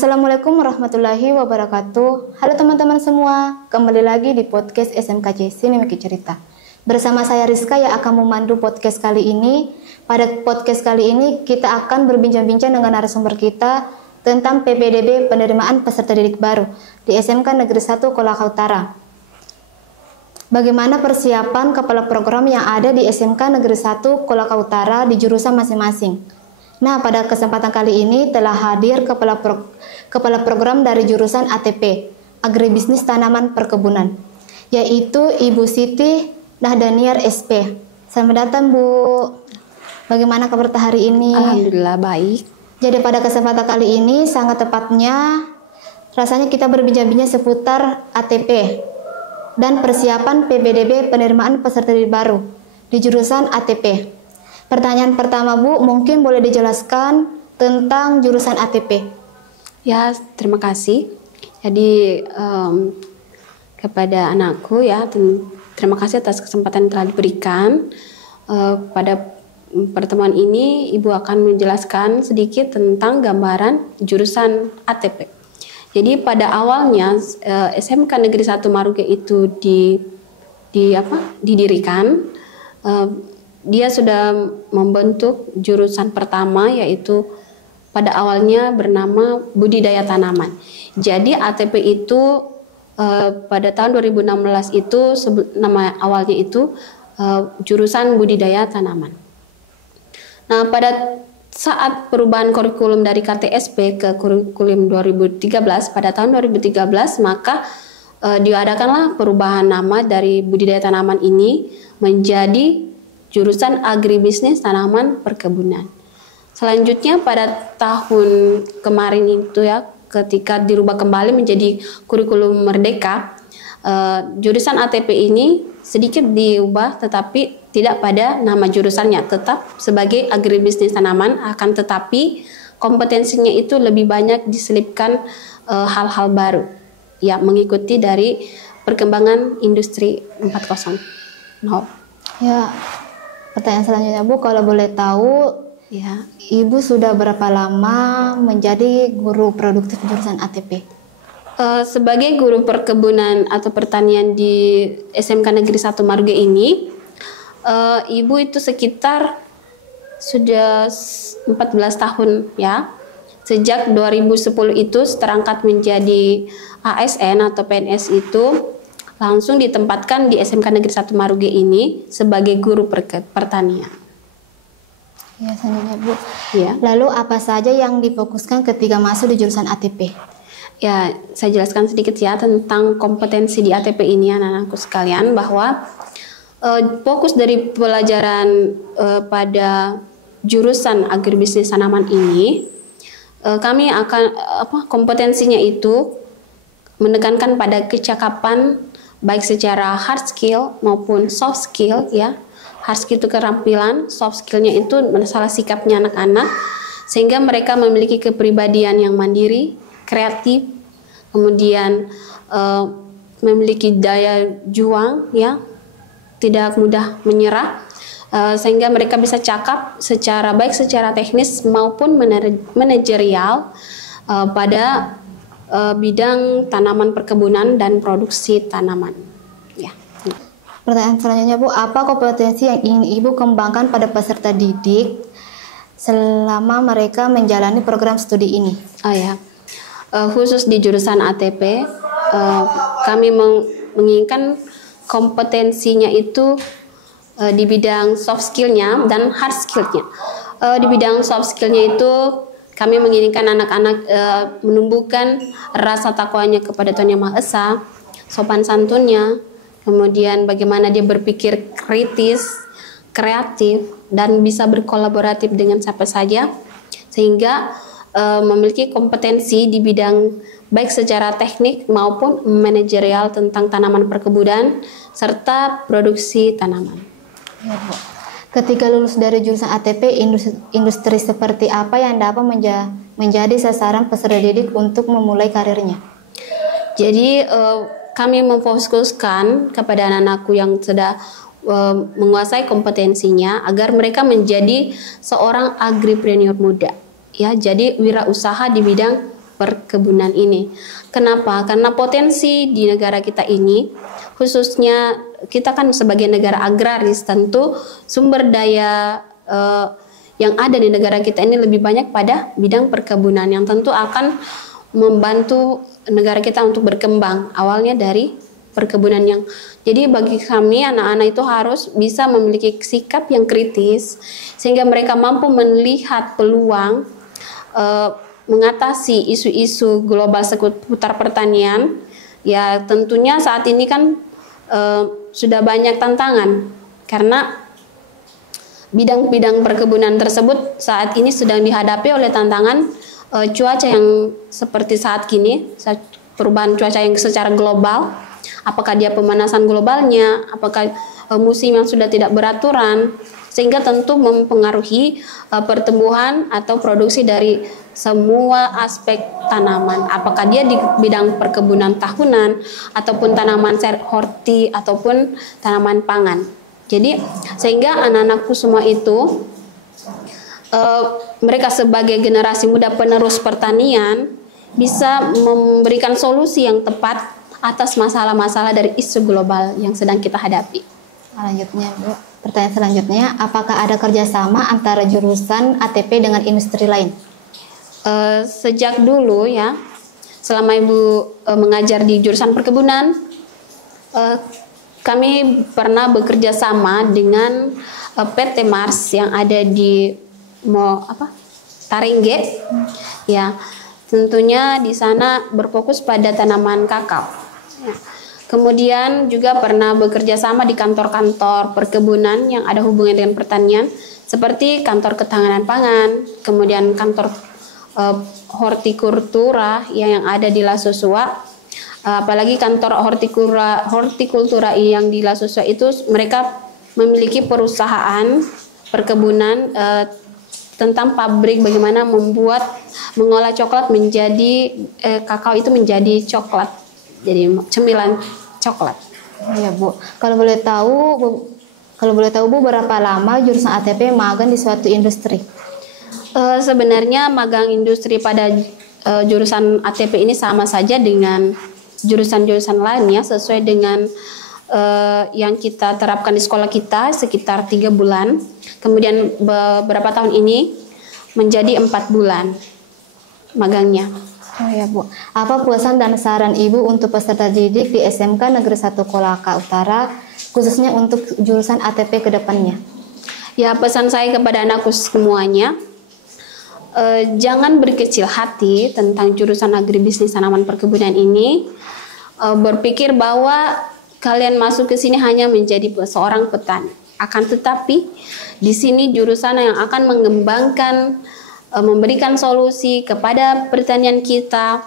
Assalamualaikum warahmatullahi wabarakatuh. Halo teman-teman semua, kembali lagi di podcast SMKJ Sini Miki Cerita. Bersama saya Rizka yang akan memandu podcast kali ini. Pada podcast kali ini kita akan berbincang-bincang dengan narasumber kita tentang PPDB penerimaan peserta didik baru di SMK Negeri 1 Kolaka Utara. Bagaimana persiapan kepala program yang ada di SMK Negeri 1 Kolaka Utara di jurusan masing-masing? Nah, pada kesempatan kali ini telah hadir kepala program dari jurusan ATP, Agribisnis Tanaman Perkebunan, yaitu Ibu Siti Nahdaniar SP. Selamat datang, Bu. Bagaimana kabar hari ini? Alhamdulillah baik. Jadi pada kesempatan kali ini sangat tepatnya rasanya kita berbincang-bincang seputar ATP dan persiapan PPDB penerimaan peserta didik baru di jurusan ATP. Pertanyaan pertama, Bu, mungkin boleh dijelaskan tentang jurusan ATP? Ya, terima kasih. Jadi kepada anakku ya, terima kasih atas kesempatan yang telah diberikan. Pada pertemuan ini, Ibu akan menjelaskan sedikit tentang gambaran jurusan ATP. Jadi pada awalnya SMK Negeri 1 Maruge itu didirikan. Dia sudah membentuk jurusan pertama, yaitu pada awalnya bernama budidaya tanaman. Jadi ATP itu pada tahun 2016 itu nama awalnya itu jurusan budidaya tanaman. Nah, pada saat perubahan kurikulum dari KTSP ke kurikulum 2013 pada tahun 2013 maka diadakanlah perubahan nama dari budidaya tanaman ini menjadi jurusan agribisnis tanaman perkebunan. Selanjutnya pada tahun kemarin itu ya, ketika dirubah kembali menjadi kurikulum merdeka, jurusan ATP ini sedikit diubah tetapi tidak pada nama jurusannya, tetap sebagai agribisnis tanaman, akan tetapi kompetensinya itu lebih banyak diselipkan hal-hal baru ya, mengikuti dari perkembangan industri 4.0. Ya. Pertanyaan selanjutnya, Bu, kalau boleh tahu, ya, Ibu sudah berapa lama menjadi guru produktif jurusan ATP? Sebagai guru perkebunan atau pertanian di SMK Negeri 1 Maruge ini, Ibu itu sekitar sudah 14 tahun ya. Sejak 2010 itu terangkat menjadi ASN atau PNS itu langsung ditempatkan di SMK Negeri 1 Maruge ini sebagai guru pertanian. Ya, selanjutnya, Bu. Ya. Lalu apa saja yang difokuskan ketika masuk di jurusan ATP? Ya, saya jelaskan sedikit ya tentang kompetensi di ATP ini anak-anakku sekalian, bahwa fokus dari pelajaran pada jurusan agribisnis tanaman ini, kami akan kompetensinya itu menekankan pada kecakapan baik secara hard skill maupun soft skill ya. Hard skill itu keterampilan, soft skillnya itu masalah sikapnya anak-anak, sehingga mereka memiliki kepribadian yang mandiri, kreatif, kemudian memiliki daya juang ya, tidak mudah menyerah, sehingga mereka bisa cakap secara baik secara teknis maupun manajerial pada bidang tanaman perkebunan dan produksi tanaman. Ya. Pertanyaan selanjutnya, Bu, apa kompetensi yang ingin Ibu kembangkan pada peserta didik selama mereka menjalani program studi ini? Khusus di jurusan ATP, kami menginginkan kompetensinya itu di bidang soft skillnya dan hard skillnya. Di bidang soft skillnya itu kami menginginkan anak-anak menumbuhkan rasa takwanya kepada Tuhan Yang Maha Esa, sopan santunnya, kemudian bagaimana dia berpikir kritis, kreatif, dan bisa berkolaboratif dengan siapa saja, sehingga memiliki kompetensi di bidang baik secara teknik maupun manajerial tentang tanaman perkebunan serta produksi tanaman. Ya, Bu. Ketika lulus dari jurusan ATP, industri seperti apa yang dapat menjadi sasaran peserta didik untuk memulai karirnya? Jadi kami memfokuskan kepada anak-anakku yang sudah menguasai kompetensinya agar mereka menjadi seorang agripreneur muda. Ya, jadi wirausaha di bidang perkebunan ini. Kenapa? Karena potensi di negara kita ini, khususnya kita kan sebagai negara agraris, tentu sumber daya yang ada di negara kita ini lebih banyak pada bidang perkebunan yang tentu akan membantu negara kita untuk berkembang. Awalnya dari perkebunan yang jadi bagi kami anak-anak itu harus bisa memiliki sikap yang kritis sehingga mereka mampu melihat peluang mengatasi isu-isu global seputar pertanian. Ya tentunya saat ini kan sudah banyak tantangan karena bidang-bidang perkebunan tersebut saat ini sedang dihadapi oleh tantangan cuaca yang seperti saat kini, perubahan cuaca yang secara global. Apakah dia pemanasan globalnya, apakah musim yang sudah tidak beraturan, sehingga tentu mempengaruhi pertumbuhan atau produksi dari semua aspek tanaman. Apakah dia di bidang perkebunan tahunan, ataupun tanaman horti, ataupun tanaman pangan. Jadi sehingga anak-anakku semua itu, mereka sebagai generasi muda penerus pertanian, bisa memberikan solusi yang tepat atas masalah-masalah dari isu global yang sedang kita hadapi. Selanjutnya, Bu. Pertanyaan selanjutnya, apakah ada kerjasama antara jurusan ATP dengan industri lain? Sejak dulu ya, selama Ibu mengajar di jurusan perkebunan, kami pernah bekerja sama dengan PT Mars yang ada di Tarengge. Ya, tentunya di sana berfokus pada tanaman kakao. Ya. Kemudian juga pernah bekerja sama di kantor-kantor perkebunan yang ada hubungan dengan pertanian, seperti kantor ketahanan pangan, kemudian kantor hortikultura yang ada di La Susua. Apalagi kantor hortikultura yang di La Susua itu mereka memiliki perusahaan perkebunan tentang pabrik bagaimana mengolah coklat menjadi kakao itu menjadi coklat, jadi cemilan coklat. Ya Bu, kalau boleh tahu Bu, berapa lama jurusan ATP magang di suatu industri? Sebenarnya magang industri pada jurusan ATP ini sama saja dengan jurusan-jurusan lainnya, sesuai dengan yang kita terapkan di sekolah kita sekitar 3 bulan. Kemudian beberapa tahun ini menjadi 4 bulan magangnya. Oh ya Bu, apa pesan dan saran Ibu untuk peserta didik di SMK Negeri 1 Kolaka Utara, khususnya untuk jurusan ATP ke depannya? Ya, pesan saya kepada anakku semuanya, jangan berkecil hati tentang jurusan agribisnis tanaman perkebunan ini. Berpikir bahwa kalian masuk ke sini hanya menjadi seorang petani. Akan tetapi di sini jurusan yang akan mengembangkan, memberikan solusi kepada pertanian kita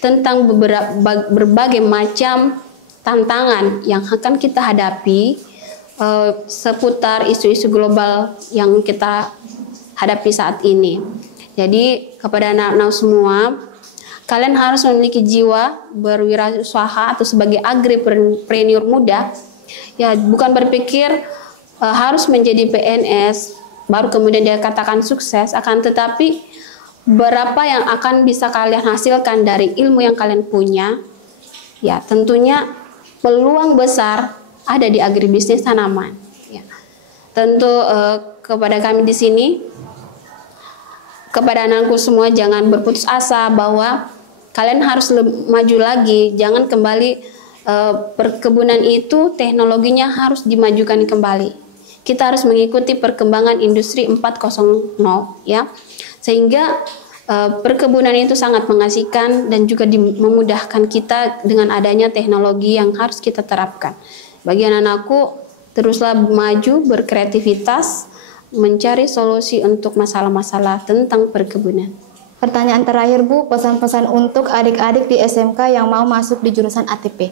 tentang berbagai macam tantangan yang akan kita hadapi seputar isu-isu global yang kita hadapi saat ini. Jadi kepada anak-anak semua, kalian harus memiliki jiwa berwirausaha atau sebagai agripreneur muda. Ya, bukan berpikir harus menjadi PNS baru kemudian dia katakan sukses, akan tetapi berapa yang akan bisa kalian hasilkan dari ilmu yang kalian punya. Ya, tentunya peluang besar ada di agribisnis tanaman. Ya. Tentu kepada kami di sini, kepada anakku semua, jangan berputus asa bahwa kalian harus maju lagi. Jangan kembali perkebunan itu teknologinya harus dimajukan kembali. Kita harus mengikuti perkembangan industri 4.0 ya. Sehingga perkebunan itu sangat mengasihkan dan juga memudahkan kita dengan adanya teknologi yang harus kita terapkan. Bagi anak-anakku, teruslah maju, berkreativitas, mencari solusi untuk masalah-masalah tentang perkebunan. Pertanyaan terakhir Bu, pesan-pesan untuk adik-adik di SMK yang mau masuk di jurusan ATP.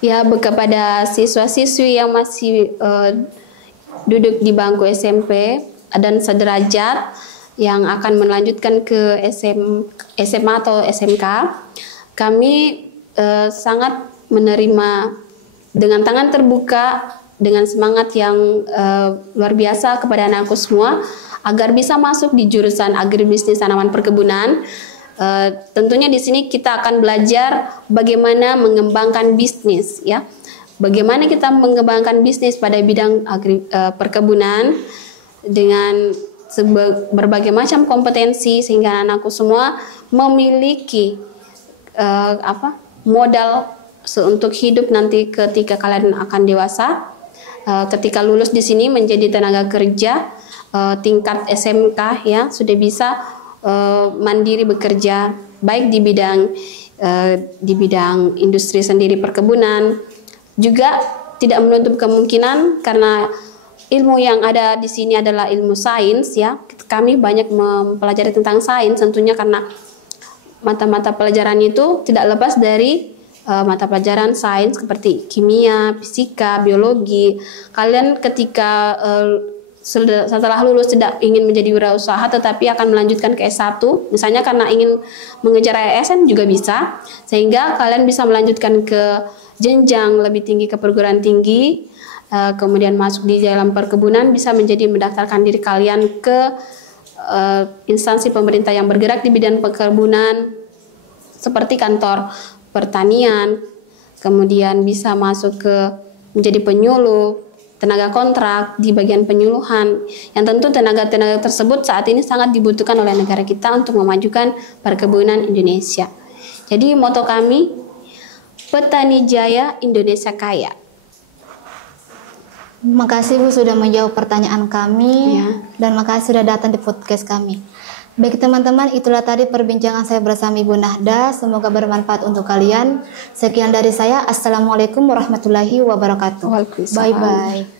Ya, kepada siswa-siswi yang masih duduk di bangku SMP dan sederajat yang akan melanjutkan ke SMA atau SMK, kami sangat menerima dengan tangan terbuka, dengan semangat yang luar biasa kepada anakku semua agar bisa masuk di jurusan agribisnis tanaman perkebunan. Tentunya di sini kita akan belajar bagaimana mengembangkan bisnis, ya. Bagaimana kita mengembangkan bisnis pada bidang perkebunan dengan berbagai macam kompetensi sehingga anakku semua memiliki modal untuk hidup nanti ketika kalian akan dewasa. Ketika lulus di sini menjadi tenaga kerja tingkat SMK, ya, sudah bisa mandiri bekerja baik di bidang industri sendiri perkebunan, juga tidak menutup kemungkinan karena ilmu yang ada di sini adalah ilmu sains, ya. Kami banyak mempelajari tentang sains tentunya karena mata-mata pelajaran itu tidak lepas dari mata pelajaran sains seperti kimia, fisika, biologi. Kalian ketika setelah lulus tidak ingin menjadi wirausaha tetapi akan melanjutkan ke S1, misalnya karena ingin mengejar ASN juga bisa, sehingga kalian bisa melanjutkan ke jenjang lebih tinggi ke perguruan tinggi, kemudian masuk di dalam perkebunan, bisa menjadi mendaftarkan diri kalian ke instansi pemerintah yang bergerak di bidang perkebunan seperti kantor pertanian, kemudian bisa masuk ke menjadi penyuluh, tenaga kontrak di bagian penyuluhan, yang tentu tenaga-tenaga tersebut saat ini sangat dibutuhkan oleh negara kita untuk memajukan perkebunan Indonesia. Jadi moto kami, Petani Jaya, Indonesia Kaya. Makasih Bu sudah menjawab pertanyaan kami, Ya. dan makasih sudah datang di podcast kami. Baik teman-teman, itulah tadi perbincangan saya bersama Ibu Nahda. Semoga bermanfaat untuk kalian. Sekian dari saya. Assalamualaikum warahmatullahi wabarakatuh. Waalaikumsalam. Bye-bye.